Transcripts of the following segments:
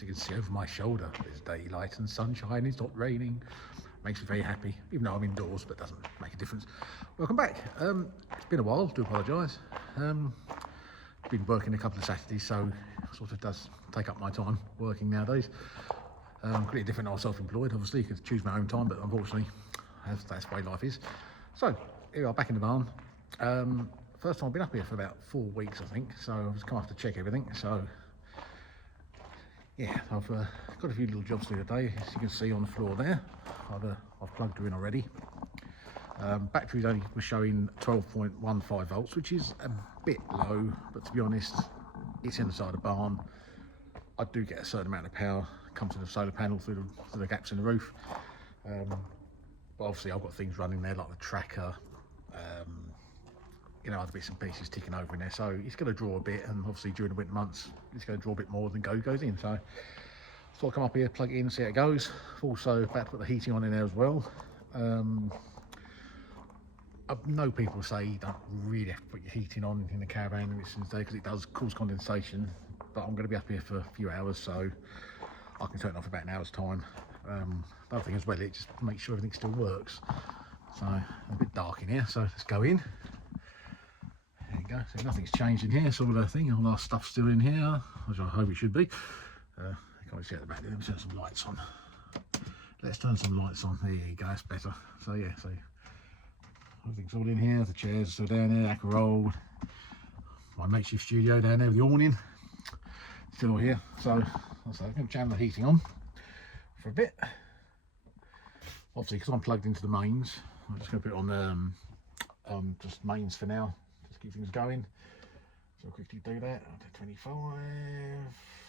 as you can see over my shoulder, there's daylight and sunshine. It's not raining. Makes me very happy, even though I'm indoors, but doesn't make a difference. Welcome back. It's been a while, do apologise. Been working a couple of Saturdays, so sort of does take up my time working nowadays. Completely different. I was self-employed, obviously, you could choose my own time, but unfortunately, that's the way life is. So, here we are back in the barn. First time I've been up here for about 4 weeks, I think, so I've just come up to check everything. So, yeah, I've got a few little jobs to do today, as you can see on the floor there. I've plugged her in already. Batteries only were showing 12.15 volts, which is a bit low, but to be honest, it's in the side of the barn. I do get a certain amount of power, comes in the solar panel through the gaps in the roof. But obviously I've got things running there like the tracker, you know, other bits and pieces ticking over in there, so it's going to draw a bit, and obviously during the winter months it's going to draw a bit more than goes in. So I'll come up here, plug it in, see how it goes. Also about to put the heating on in there as well. I know people say you don't really have to put your heating on in the caravan because it does cause condensation, but I'm going to be up here for a few hours, so I can turn it off about an hour's time. The other thing as well, it just makes sure everything still works. So a bit dark in here, so let's go in. There you go, so nothing's changed in here, so all our stuff's still in here, which I hope it should be. You can't see at the back there. Let's turn some lights on. Let's turn some lights on. There you go, that's better. So yeah, so everything's all in here. The chairs are still down there, acca rolled. My makeshift studio down there with the awning, still all here. So I'm going to jam the heating on for a bit. Obviously, because I'm plugged into the mains, I'm just going to put it on just mains for now, just keep things going. So I'll quickly do that. I'll do 25.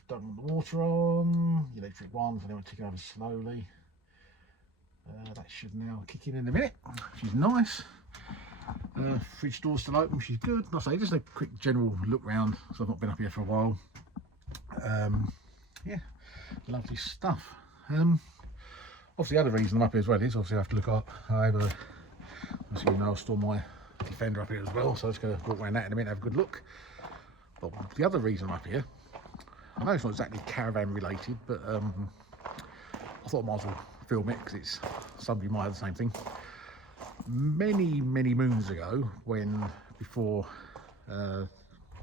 Don't want the water on. Electric one for them ticking over slowly. That should now kick in a minute, which is nice. Fridge door's still open, which is good. I'll say just a quick general look round, so I've not been up here for a while. Yeah, lovely stuff. Obviously, the other reason I'm up here as well is obviously I have to look up. As you know, I'll store my Defender up here as well, so I'm just going to walk around that in a minute, have a good look. But the other reason I'm up here, I know it's not exactly caravan related, but I thought I might as well film it because somebody might have the same thing. Many moons ago, before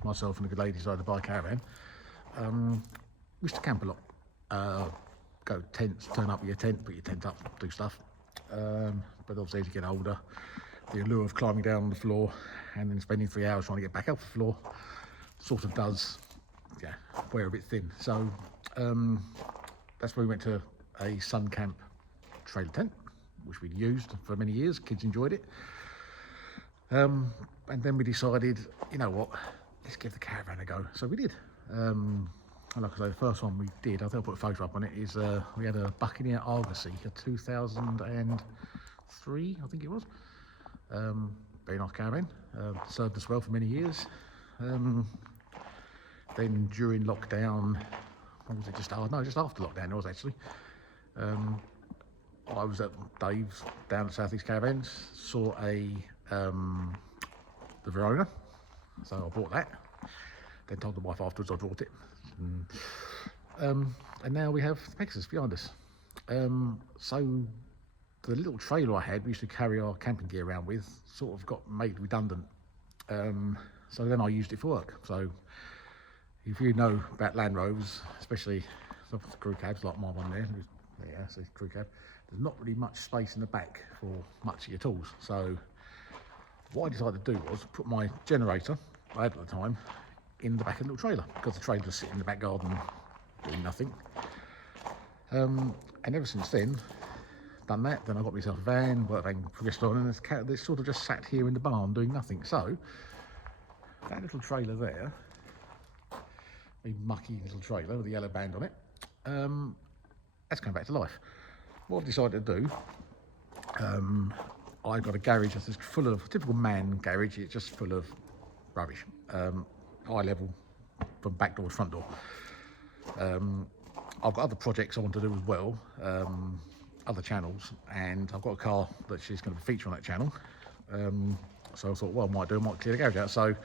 myself and the good lady decided to buy a caravan, we used to camp a lot. Go tents, turn up with your tent, put your tent up, do stuff. But obviously as you get older, the allure of climbing down on the floor and then spending 3 hours trying to get back up the floor sort of does, yeah, wear a bit thin. So that's where we went to a sun camp trailer tent, which we'd used for many years. Kids enjoyed it. And then we decided, you know what, let's give the caravan a go. So we did. And like I say, the first one we did, I think I'll put a photo up on it, is we had a Buccaneer Argosy, a 2003, I think it was. Very nice caravan. Served us well for many years. Then during lockdown, what was it, just after lockdown it was actually. I was at Dave's down at South East Caravans, saw the Verona, so I bought that. Then told the wife afterwards I brought it. And now we have the Pegasus behind us. So the little trailer I had, we used to carry our camping gear around with, sort of got made redundant. So then I used it for work. So if you know about Land Rovers, especially the crew cabs like my one there, yeah, that's a crew cab, there's not really much space in the back for much of your tools. So what I decided to do was put my generator I had at the time in the back of the little trailer, because the trailer was sitting in the back garden doing nothing. And ever since then, done that. Then I got myself a van, work van progressed on, and this sort of just sat here in the barn doing nothing. So that little trailer there, a mucky little trailer with a yellow band on it, that's come back to life. What I've decided to do, I've got a garage that's full of, typical man garage, it's just full of rubbish, high level from back door to front door. I've got other projects I want to do as well, other channels, and I've got a car that she's going to feature on that channel. So I thought, what I might clear the garage out. So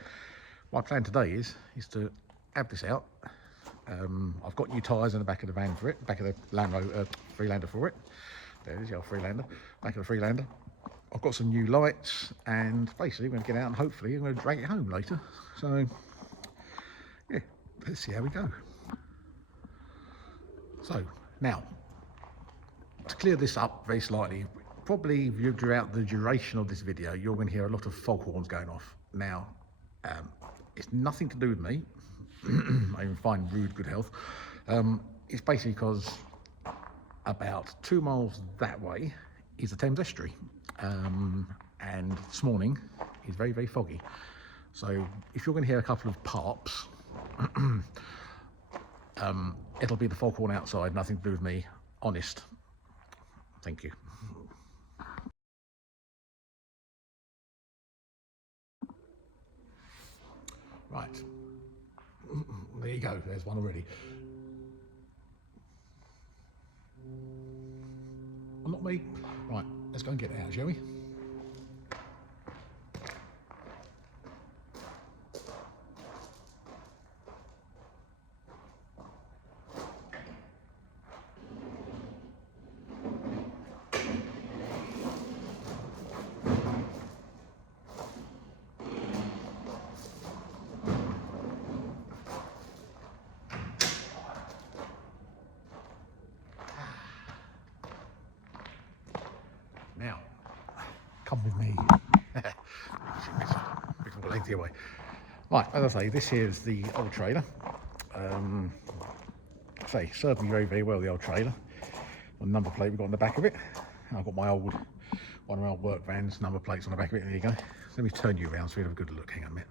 my plan today is to have this out, I've got new tyres in the back of the van for it, back of the Land Rover Freelander for it. There it is, the old Freelander, back of the Freelander. I've got some new lights, and basically I'm going to get out and hopefully I'm going to drag it home later. So yeah, let's see how we go. So now, to clear this up very slightly, probably throughout the duration of this video, you're going to hear a lot of foghorns going off. Now, it's nothing to do with me. I even find rude good health. It's basically because about 2 miles that way is the Thames estuary, and this morning is very, very foggy. So if you're going to hear a couple of parps, it'll be the foghorn outside, nothing to do with me, honest. Thank you. Right, there you go, there's one already. Not me. Right, let's go and get it out, shall we? Now, come with me. Lengthy away. Right, as I say, this here is the old trailer. Served me very, very well, the old trailer. The number plate we've got on the back of it. And I've got my old, one of my old work vans, number plates on the back of it. There you go. Let me turn you around so we have a good look. Hang on a minute.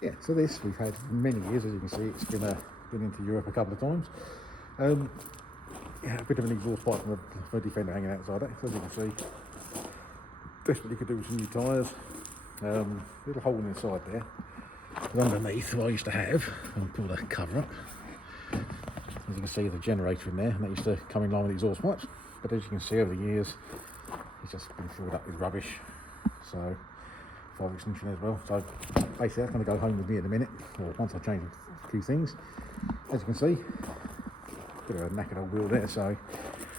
Yeah, so this we've had for many years, as you can see. It's been into Europe a couple of times. Yeah, a bit of an exhaust pipe from a Defender hanging outside it, as you can see. Desperately could do with some new tyres. Little hole inside there. But underneath, what I used to have, I'll pull the cover up. As you can see, the generator in there, and that used to come in line with the exhaust pipes. But as you can see, over the years, it's just been filled up with rubbish. So, fire extinction as well. So, basically, that's going to go home with me in a minute, or once I change a few things. As you can see, bit of a knackered old wheel there, so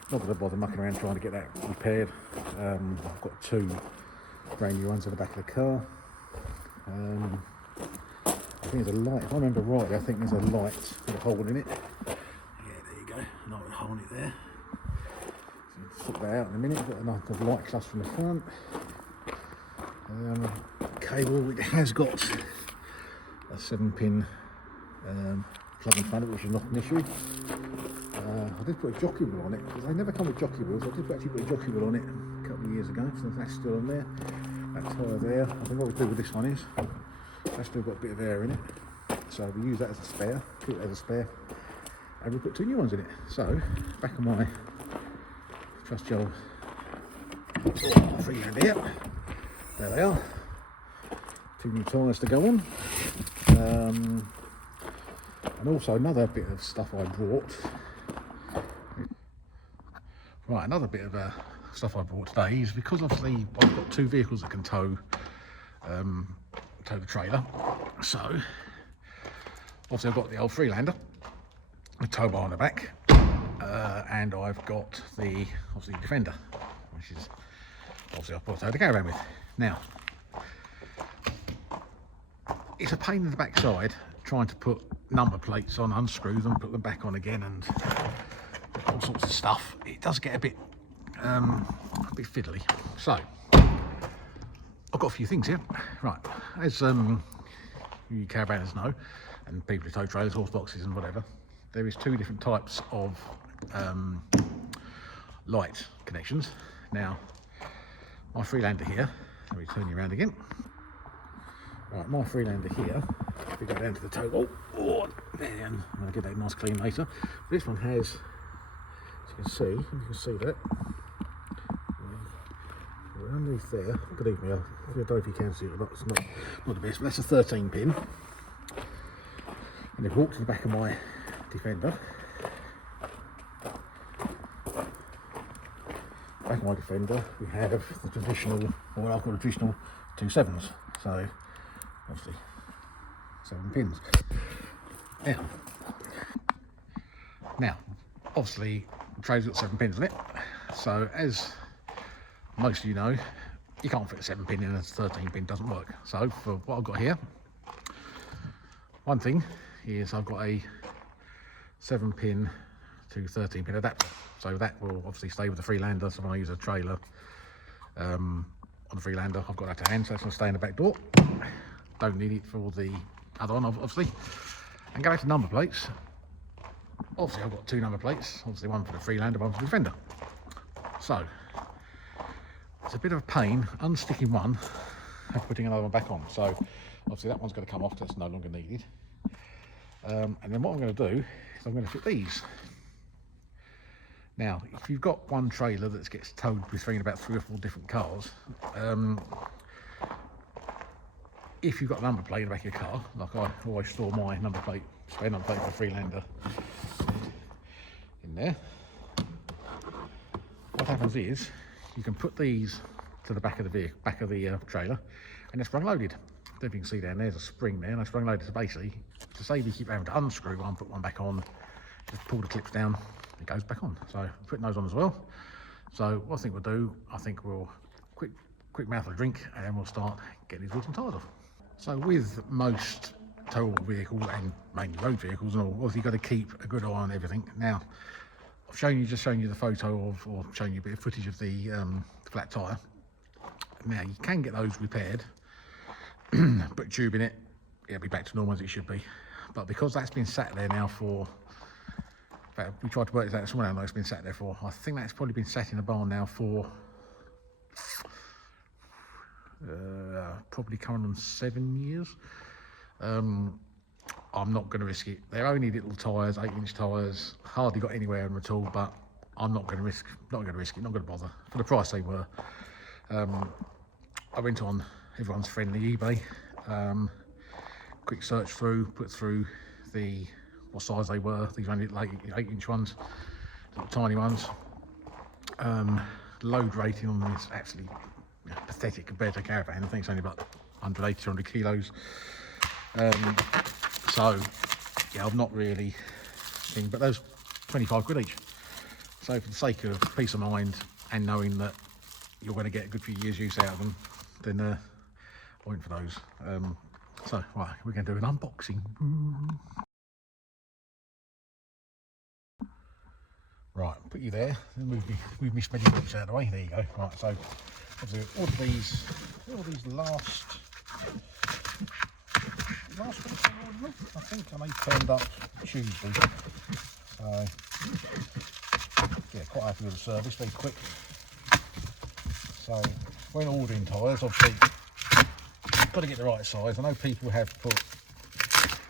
not going to bother mucking around trying to get that repaired. I've got 2 brand new ones in the back of the car. I think there's a light, if I remember rightly, I think there's a light with a hole in it. Yeah, there you go, another hole in it there. So sort that out in a minute. Got another light cluster from the front. Cable, it has got a 7-pin plug in front of it, which is not an issue. I did put a jockey wheel on it, because they never come with jockey wheels. I did actually put a jockey wheel on it a couple of years ago, so that's still on there. That tyre there. I think what we do with this one is, that's still got a bit of air in it. So we use that as a spare, keep it as a spare, and we put 2 new ones in it. So, back on my trusty old Freelander here. There they are. 2 new tyres to go on. And also another bit of stuff I brought. Right, another bit of stuff I brought today is because obviously I've got 2 vehicles that can tow the trailer. So obviously I've got the old Freelander, a tow bar on the back, and I've got the obviously Defender, which is obviously I've brought the caravan with. Now, it's a pain in the backside trying to put number plates on, unscrew them, put them back on again, and all sorts of stuff. It does get a bit fiddly. So I've got a few things here. Right, as you caravanners know, and people who tow trailers, horse boxes and whatever, there is 2 different types of light connections. Now, my Freelander here, let me turn you around again. Right, my Freelander here, if we go down to the tow wall, and I'm going to get that nice clean later. This one has, as you can see that, underneath there, believe me, I don't know if you can see it or not, it's not the best, but that's a 13-pin. And if you walk to the back of my Defender, we have the traditional, or what I call the traditional 2 7s. So obviously 7 pins. Now, obviously, the trailer's got 7 pins in it, so as most of you know, you can't fit a 7 pin in, a 13 pin doesn't work. So for what I've got here, one thing is I've got a 7 pin to 13 pin adapter, so that will obviously stay with the Freelander. So when I use a trailer on the Freelander, I've got that to hand, so that's going to stay in the back door. Don't need it for the other one, obviously. And go back to number plates. Obviously I've got 2 number plates, obviously one for the Freelander, one for the Defender. So it's a bit of a pain unsticking one and putting another one back on. So obviously that one's going to come off, that's no longer needed. And then what I'm going to do is I'm going to fit these. Now, if you've got one trailer that gets towed between about 3 or 4 different cars, if you've got a number plate in the back of your car, like I always store my number plate, spare number plate for Freelander in there, what happens is you can put these to the back of the vehicle, back of the trailer, and they're sprung loaded. I don't know if you can see down there's a spring there, and they're sprung loaded. So basically, to save you keep having to unscrew one, put one back on, just pull the clips down, it goes back on. So putting those on as well. So what I think we'll do, I think we'll quick mouthful of drink, and then we'll start getting these wheels and tyres off. So with most towable vehicles and mainly road vehicles and all, obviously you've got to keep a good eye on everything. Now, I've just shown you the photo of, or shown you a bit of footage of the flat tyre. Now you can get those repaired, put a tube in it, it'll be back to normal as it should be. But because that's been sat there now for, we tried to work this out this morning, how long it's been sat there for. I think that's probably been sat in the barn now for probably coming on 7 years. I'm not going to risk it. They're only little tyres, 8-inch tyres, hardly got anywhere in them at all, but I'm not going to risk it, not going to bother. For the price they were, I went on everyone's friendly eBay, quick search through, put through what size they were. These were only like 8-inch ones, little tiny ones. Load rating on them is absolutely pathetic compared to a caravan. I think it's only about 180, 200 kilos. So yeah, I'm not really thinking, but those 25 quid each. So for the sake of peace of mind and knowing that you're going to get a good few years use out of them, then I went for those. So right, we're going to do an unboxing. Right, put you there, then move me smelly boots out of the way. There you go. Right, so obviously all these last week I think, and they turned up Tuesday. So yeah, quite happy with the service, very quick. So when ordering tyres, obviously you've got to get the right size. I know people have put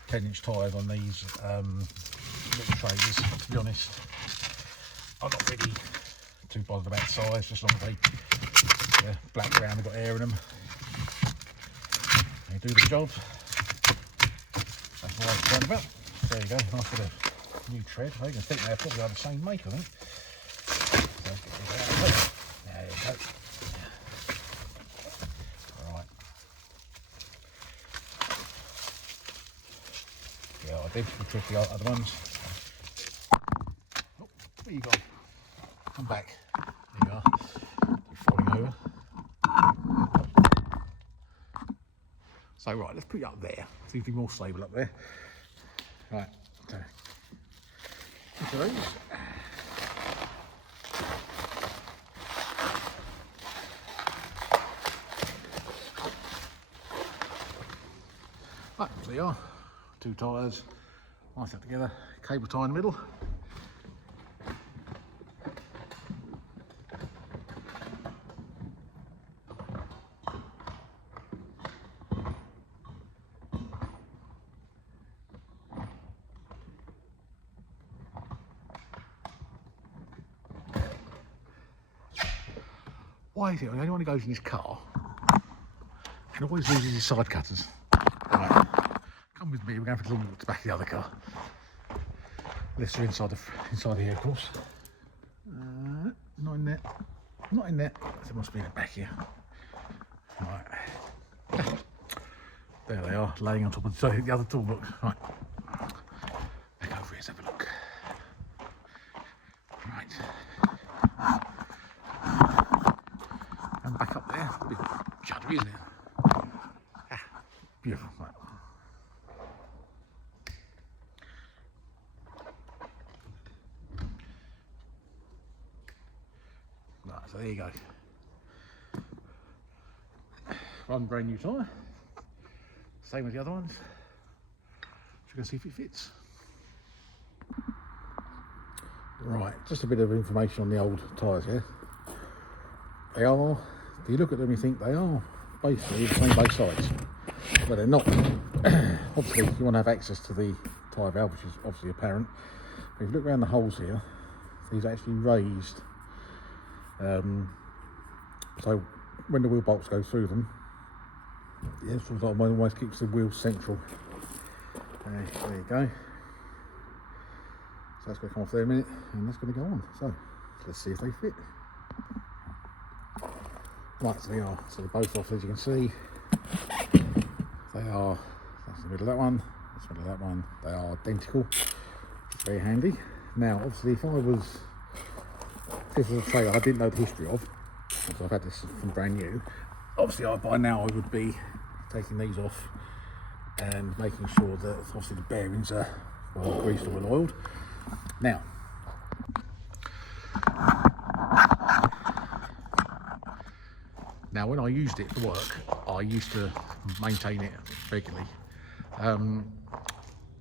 10-inch tyres on these little trailers. To be honest, I'm not really too bothered about size, just as long as they black ground, they've got air in them. They do the job. That's what I was concerned about. There you go, nice bit of new tread. I think they're probably the same make, I think. So let's get these out of there. There you go. Right. Yeah, I did with the other ones. Oh, where you gone? Come back. There you are. You're falling over. So right, let's put you up there. See if you're more stable up there. Right. So into those. Right, so they are. 2 tyres, nice up together, cable tie in the middle. Why is it the only one who goes in his car and always loses his side cutters? Right. Come with me, we're going for a little walk to the back of the other car. Lifts are inside here, of course. Not in there. Not in there. There must be in the back here. Right. There they are, laying on top of the other toolbox. Right. juddery, isn't it? Ah, beautiful. Right. Right, so there you go. One brand new tyre, same as the other ones. So you can see if it fits. Right, just a bit of information on the old tyres here. They are, if you look at them, you think they are basically the same both sides, but they're not. Obviously, you want to have access to the tyre valve, which is obviously apparent. But if you look around the holes here, these are actually raised. So when the wheel bolts go through them, yeah, sort of always keeps the wheel central. There you go. So that's going to come off there in a minute, and that's going to go on. So let's see if they fit. Right, so they are. So they're both off, as you can see. They are. That's the middle of that one. That's the middle of that one. They are identical. It's very handy. Now, obviously, if I was, this is a trailer I didn't know the history of, because I've had this from brand new. Obviously, by now I would be taking these off and making sure that obviously the bearings are well greased or well oiled. Now when I used it for work, I used to maintain it regularly. Only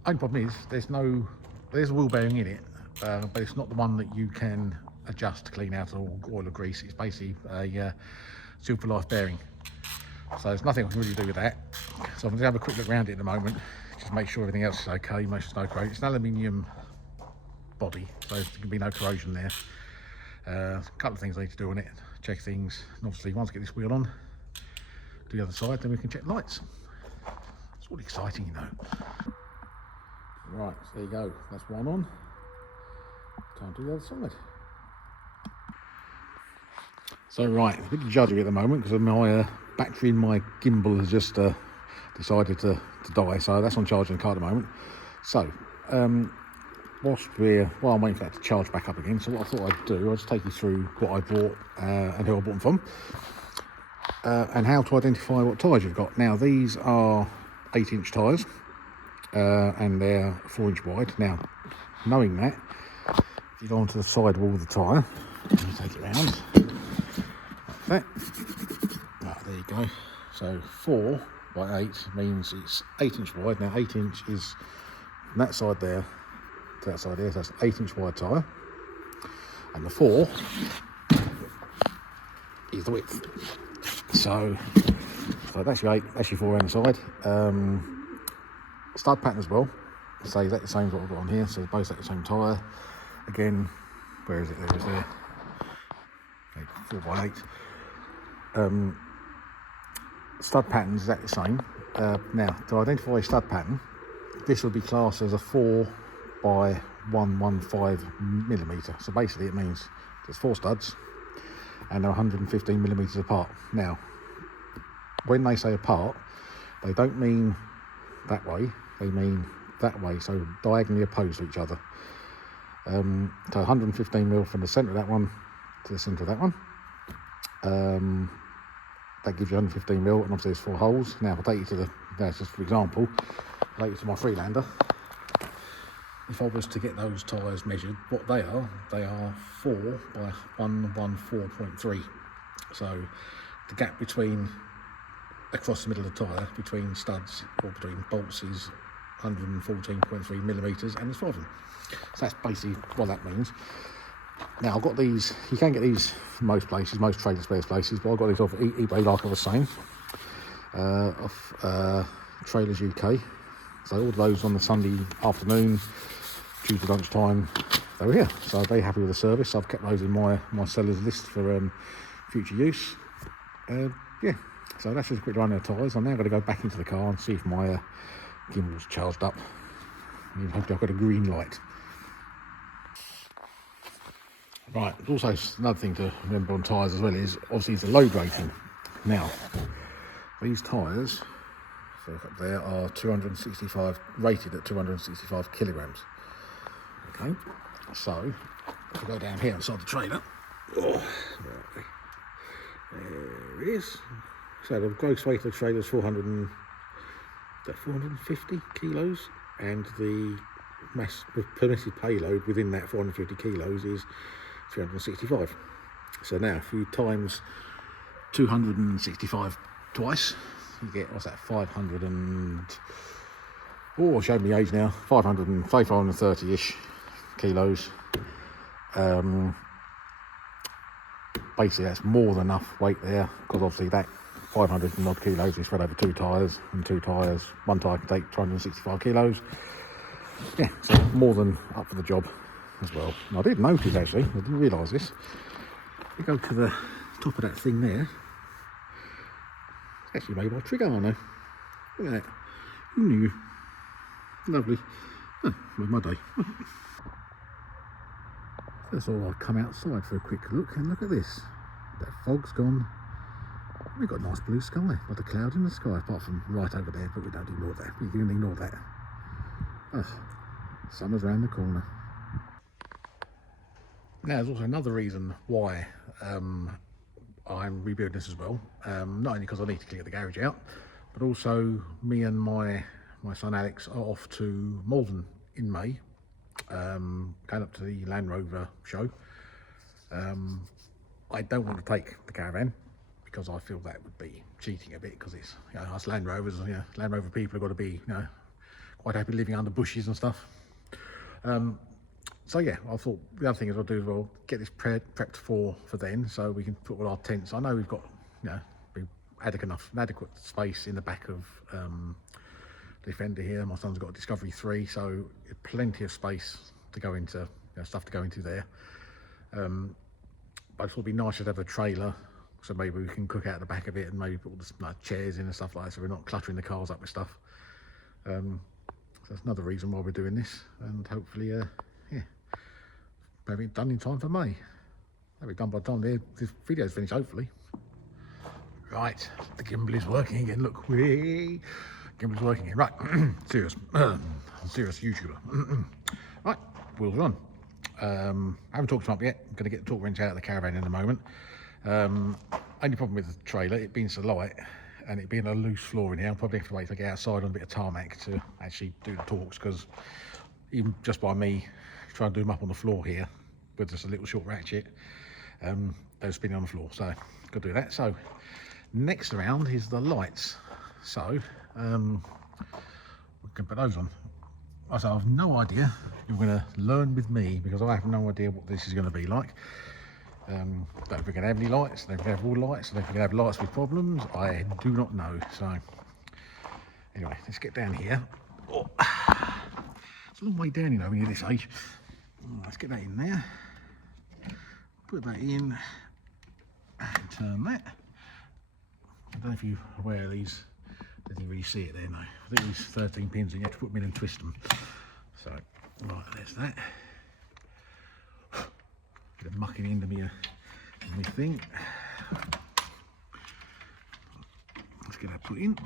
problem is there's a wheel bearing in it, but it's not the one that you can adjust to clean out all oil or grease. It's basically a Seal for Life bearing. So there's nothing I can really do with that. So I'm going to have a quick look around it at the moment, just make sure everything else is okay, make sure there's no corrosion. It's an aluminium body, so there can be no corrosion there. A couple of things I need to do on it, check things, and obviously once I get this wheel on, do the other side, then we can check the lights. It's all exciting, you know. Right, so there you go, that's one on. Time to do the other side. So right, a bit judgy at the moment because my battery in my gimbal has just decided to die, so that's on charge in the car at the moment. So while I'm waiting for that to charge back up again, so what I thought I'd do, I'll just take you through what I bought and who I bought them from, and how to identify what tyres you've got. Now these are 8-inch tyres, and they're 4-inch wide. Now, knowing that, if you go onto the side wall of the tyre, let me take it round, like that. Right, there you go. So 4 by 8 means it's 8-inch wide. Now 8-inch is from that side there to that side here, so that's an 8-inch wide tyre, and the 4 is the width. So that's your 8, that's your 4 around the side. Stud pattern as well, so exactly the same as what I've got on here, so they're both at the same tyre. Again, where is it? There it is there. Okay, 4 by 8. Stud pattern is exactly the same. Now, to identify a stud pattern, this will be classed as a 4 by 115 millimetre. So basically it means there's 4 studs and they're 115 millimetres apart. Now, when they say apart, they don't mean that way, they mean that way, so diagonally opposed to each other. So 115 mil from the centre of that one to the centre of that one. That gives you 115 mil, and obviously there's 4 holes. Now if I take you to the, that's just for example, take you to my Freelander. If I was to get those tyres measured, what they are 4 by 114.3. So the gap between, across the middle of the tyre, between studs or between bolts is 114.3 millimetres, and there's 5 of them. So that's basically what that means. Now I've got these, you can get these from most places, most trailer spares places, but I've got these off eBay, like I was saying, off Trailers UK. So I ordered those on the Sunday afternoon, Tuesday lunchtime, they were here. So I'm very happy with the service. I've kept those in my seller's list for future use. Yeah, so that's just a quick run of the tyres. I'm now going to go back into the car and see if my gimbal's charged up. And hopefully I've got a green light. Right, also another thing to remember on tyres as well is obviously the load rating. Now, these tyres, so look up there, are 265, rated at 265 kilograms. Okay, so if we go down here inside the trailer, there it is. So the gross weight of the trailer is 450 kilos, and the permitted payload within that 450 kilos is 365. So now if you times 265 twice, you get, what's that, 500 and... oh, I showed me age now, 530-ish kilos. Basically that's more than enough weight there, because obviously that 500 and odd kilos is spread over 2 tyres, and 2 tyres, 1 tyre can take 265 kilos. Yeah, so more than up for the job as well. And I did notice, actually, I didn't realise this. You go to the top of that thing there, it's actually made by Trigano. Look at that. Who knew? Lovely. Oh, made my day. First of all, I'll come outside for a quick look, and look at this. That fog's gone. We've got a nice blue sky, not a cloud in the sky, apart from right over there, but we don't ignore that. We can ignore that. Oh, summer's round the corner. Now, there's also another reason why I'm rebuilding this as well. Not only because I need to clear the garage out, but also me and my son Alex are off to Malvern in May, going up to the Land Rover show. I don't want to take the caravan because I feel that would be cheating a bit, because it's, you know, us Land Rovers, you know, Land Rover people have got to be, you know, quite happy living under bushes and stuff. So yeah, I thought the other thing is I'll do as well, get this prepped for then, so we can put all our tents. I know we've got, you know, adequate space in the back of the Defender here. My son's got a Discovery 3, so plenty of space to go into, you know, stuff to go into there. But I thought it'd be nice to have a trailer, so maybe we can cook out the back of it and maybe put all the chairs in and stuff like that, so we're not cluttering the cars up with stuff. So that's another reason why we're doing this, and hopefully, yeah, have it done in time for May. That'll be done by the time this video's finished, hopefully. Right, the gimbal is working again. Look, gimbal's working again. Right, serious YouTuber. Right, wheels are on. I haven't talked to him up yet. I'm going to get the torque wrench out of the caravan in a moment. Only problem with the trailer, it being so light and it being a loose floor in here, I'll probably have to wait till I get outside on a bit of tarmac to actually do the torques, because even just by me trying to do them up on the floor here with just a little short ratchet, they're spinning on the floor, so got to do that. So next around is the lights. So we can put those on. I said, I have no idea. You're going to learn with me, because I have no idea what this is going to be like. Don't know if we're going to have any lights, don't know if we're going to have all lights, don't know if we're going to have lights with problems. I do not know. So anyway, let's get down here. Oh, it's a long way down, you know, when you're this age. Let's get that in there. Put that in and turn that. I don't know if you're aware of these. I didn't really see it there, no. I think these 13 pins, and you have to put them in and twist them. So, right, there's that. Get it mucking into me thing. Let's get that put in.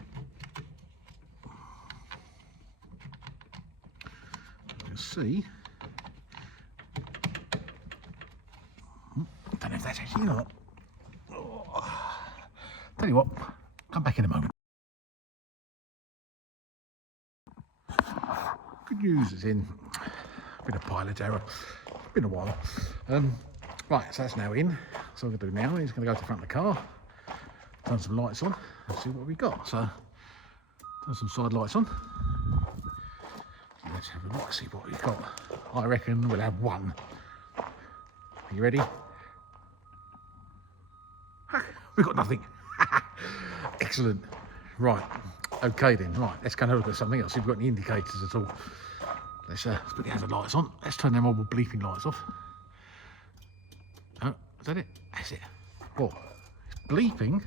You can see. I don't know if that's actually or not. Oh. Tell you what, come back in a moment. Good news is in. A bit of pilot error. It's been a while. Right, so that's now in. So what I'm going to do now is going to go to the front of the car, turn some lights on, and see what we got. So turn some side lights on. Let's have a look, see what we've got. I reckon we'll have one. Are you ready? We've got nothing. Excellent. Right. Okay then. Right. Let's go and have a look at something else. See if we've got any indicators at all. Let's put the other lights on. Let's turn them mobile bleeping lights off. Oh, is that it? That's it. Oh, it's bleeping.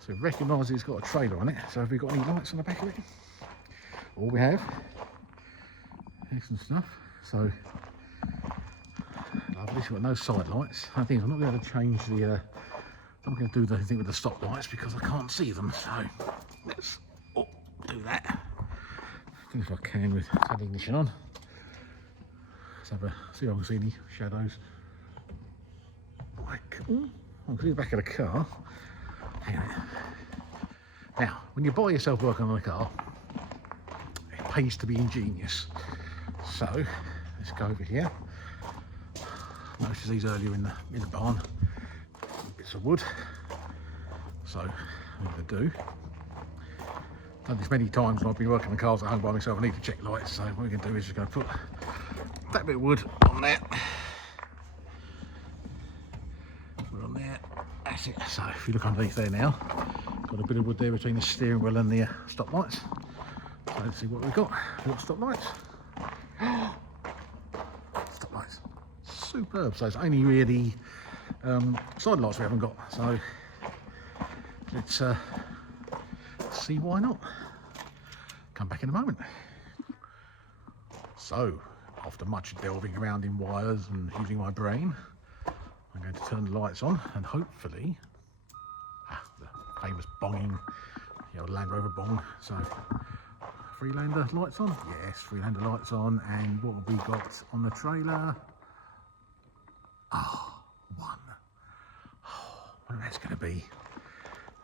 So it recognises it's got a trailer on it. So have we got any lights on the back of it? All we have. Excellent stuff. So lovely. We've got no side lights. I think I'm not going to change the. I'm going to do the thing with the stop lights because I can't see them. So let's do that. Do if I can with the ignition on. Let's have a see if I can see any shadows. Like, I can see the back of the car. Hang on. Now, when you buy yourself working on a car, it pays to be ingenious. So let's go over here. Notice these earlier in the barn, bits of wood. So what I'm going to do, done this many times when I've been working on cars at home by myself. I need to check lights. So what we're going to do is just going to put that bit of wood on there. Put it on there. That's it. So if you look underneath there now, got a bit of wood there between the steering wheel and the stop lights. So let's see what we've got. We've got stop lights. Stop lights. Superb. So it's only really side lights we haven't got. So let's see why not. Come back in a moment. So after much delving around in wires and using my brain, I'm going to turn the lights on and hopefully the famous bonging, the old Land Rover bong. So Freelander lights on? Yes, Freelander lights on. And what have we got on the trailer? One. What that's going to be?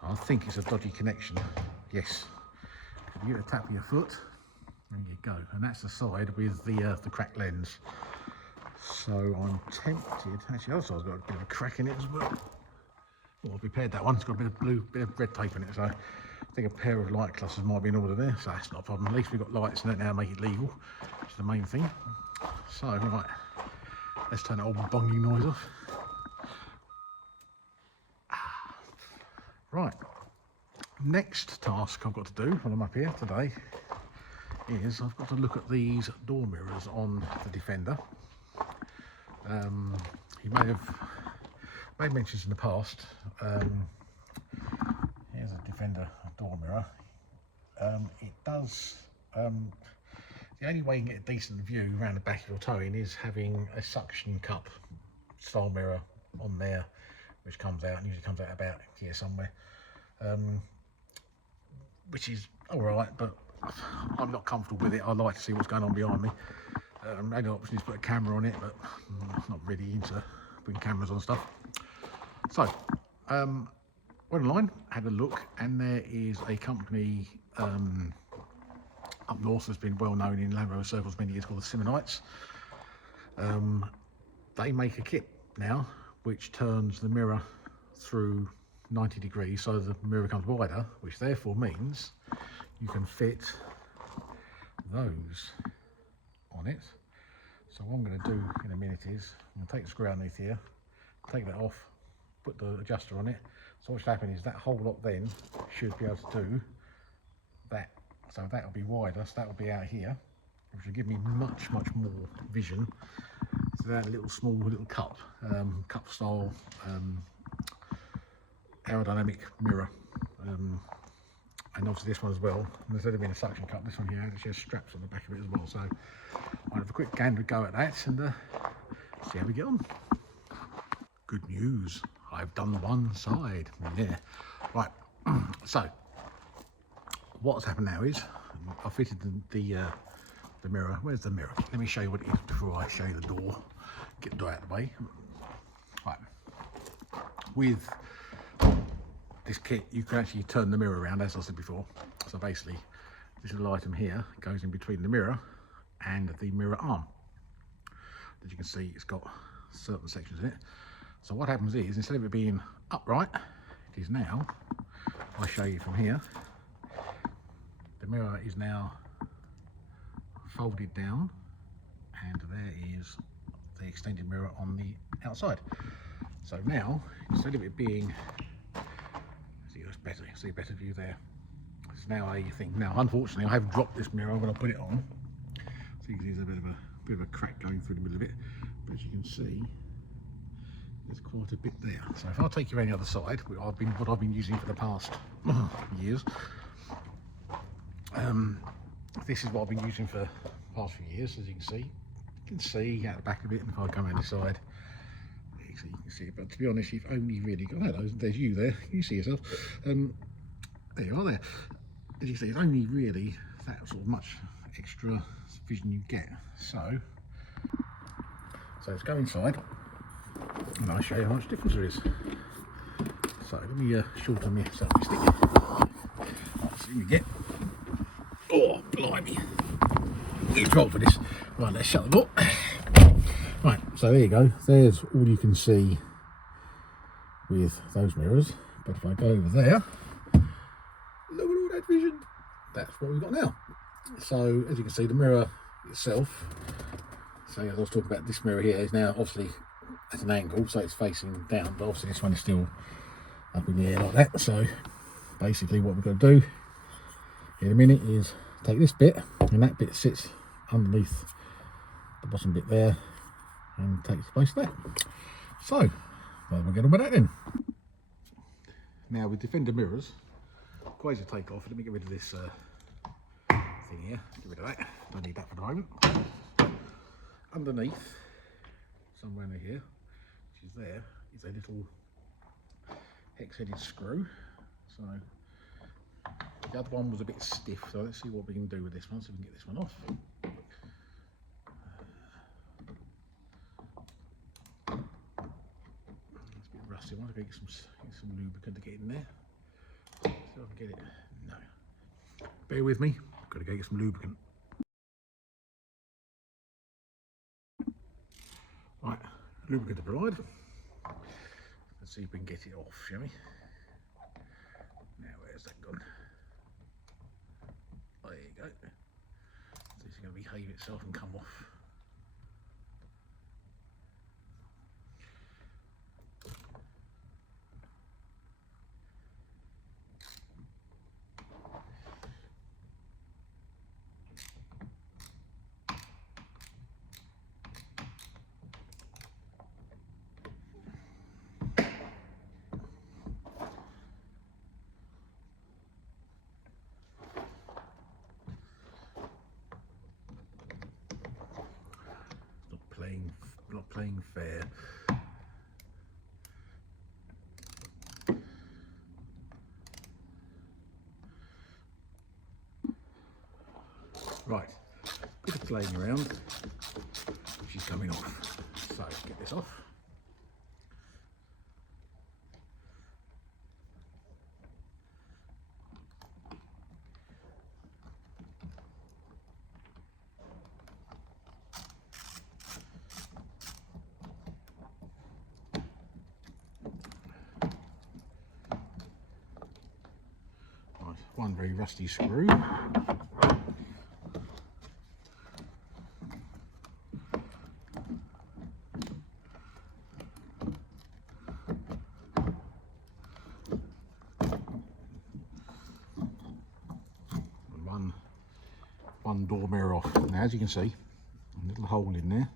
I think it's a dodgy connection. Yes. If you get a tap with your foot, there you go. And that's the side with the cracked lens. So I'm tempted. Actually, the other side's got a bit of a crack in it as well. Well, I've repaired that one. It's got a bit of blue, bit of red tape in it. So I think a pair of light clusters might be in order there. So that's not a problem. At least we've got lights in it now to make it legal, which is the main thing. So, right, let's turn that old bonging noise off. Right. Next task I've got to do when I'm up here today is I've got to look at these door mirrors on the Defender. You may have made mentions in the past. Here's a Defender door mirror. It does, the only way you can get a decent view around the back of your towing is having a suction cup style mirror on there, which comes out, and usually comes out about here somewhere. Which is alright, but I'm not comfortable with it. I like to see what's going on behind me. The only option is to put a camera on it, but I'm not really into putting cameras on stuff. So, went online, had a look, and there is a company up north that's been well known in Land Rover circles many years called the Simonites. They make a kit now which turns the mirror through 90 degrees, so the mirror becomes wider, which therefore means you can fit those on it. So what I'm going to do in a minute is I'm going to take the screw underneath here, take that off, put the adjuster on it. So what's happening is that whole lot then should be able to do that. So that will be wider, so that will be out here, which will give me much more vision. So that little small little cup style aerodynamic mirror, and obviously this one as well. And instead of being a suction cup, this one here actually has straps on the back of it as well. So I'll have a quick gander go at that and see how we get on. Good news, I've done one side. Yeah, right. So what's happened now is I fitted the mirror. Where's the mirror? Let me show you what it is before I show you the door. Get the door out of the way. Right. With this kit, you can actually turn the mirror around, as I said before. So basically, this little item here goes in between the mirror and the mirror arm. As you can see, it's got certain sections in it. So what happens is, instead of it being upright, it is now, I'll show you from here, the mirror is now folded down, and there is the extended mirror on the outside. So now, instead of it being, see a better view there. It's now a thing. Now, unfortunately, I have dropped this mirror when I put it on. So you can see there's a bit of a crack going through the middle of it. But as you can see, there's quite a bit there. So if I take you around the other side, what I've been using for the past years. This is what I've been using for the past few years, as you can see out the back of it. And if I come around the side, you can see it. But to be honest, you've only really got, hello, there's you there, you see yourself. There you are there. As you see, it's only really that sort of much extra vision you get. So let's go inside and I'll show you how much difference there is. So let me shorten my selfie stick. see we get. Oh, blimey. Need to roll for this. Right, let's shut the door. Right, so there you go. There's all you can see with those mirrors. But if I go over there, look at all that vision. That's what we've got now. So as you can see, the mirror itself, so as I was talking about, this mirror here is now obviously at an angle, so it's facing down, but obviously this one is still up in the air like that. So basically what we've got to do in a minute is take this bit, and that bit sits underneath the bottom bit there and takes the place of that. So well, we'll get on with that then. Now with Defender mirrors, quite easy to take off. Let me get rid of this thing here, get rid of that, don't need that for the moment. Underneath, somewhere in here, which is there, is a little hex-headed screw. So the other one was a bit stiff, so let's see what we can do with this one, so we can get this one off. It's a bit rusty. I want to get some lubricant to get in there. See if I can get it. No. Bear with me. Got to go get some lubricant. Right, lubricant to provide. Let's see if we can get it off, shall we? Now, where's that gone? There you go. So it's going to behave itself and come off. Not playing fair. Right, bit of playing around, which is coming off. So get this off. One very rusty screw. And one door mirror off. Now as you can see, a little hole in there,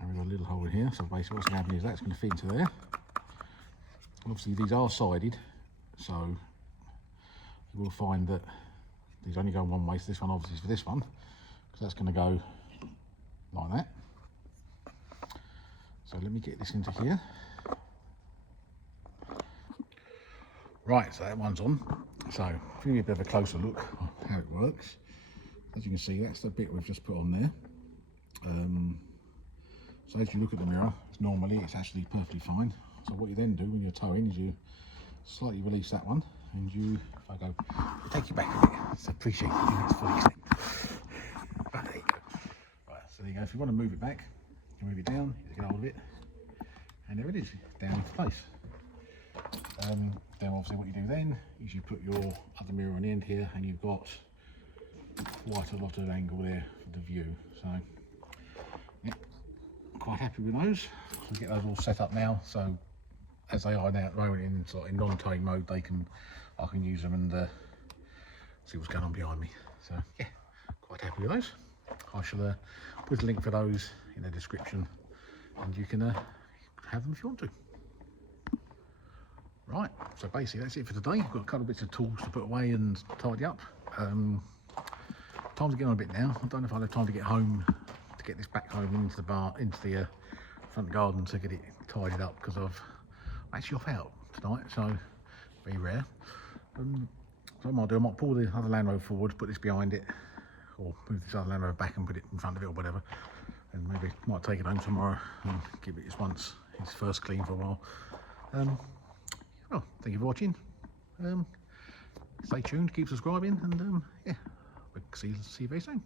and we've got a little hole in here, so basically what's going to happen is that's going to fit into there. Obviously these are sided, so you will find that these only go one way, so this one obviously is for this one, because that's going to go like that. So let me get this into here. Right, so that one's on. So if you give me a bit of a closer look at how it works, as you can see, that's the bit we've just put on there. So as you look at the mirror, normally it's actually perfectly fine. So what you then do when you're towing is you slightly release that one, and you, if I go, I'll take you back a bit. It's appreciated, it's fully extended. But there you go. Right, so there you go. If you want to move it back, you move it down, you get hold of it, and there it is, down into place. Then obviously what you do then is you put your other mirror on the end here, and you've got quite a lot of angle there for the view. So yeah, quite happy with those. So get those all set up now, so as they are now at the moment in non-towing mode, I can use them and see what's going on behind me. So yeah, quite happy with those. I shall put a link for those in the description, and you can have them if you want to. Right, so basically that's it for today. I've got a couple of bits of tools to put away and tidy up. Time to get on a bit now. I don't know if I'll have time to get home, to get this back home into the front garden to get it tidied up, because I'm actually off out tonight, so very rare. So what I might do, I might pull the other Land Rover forward, put this behind it, or move this other Land Rover back and put it in front of it or whatever, and maybe might take it home tomorrow and give it its first clean for a while. Well, thank you for watching. stay tuned, keep subscribing, and yeah, we'll see you very soon.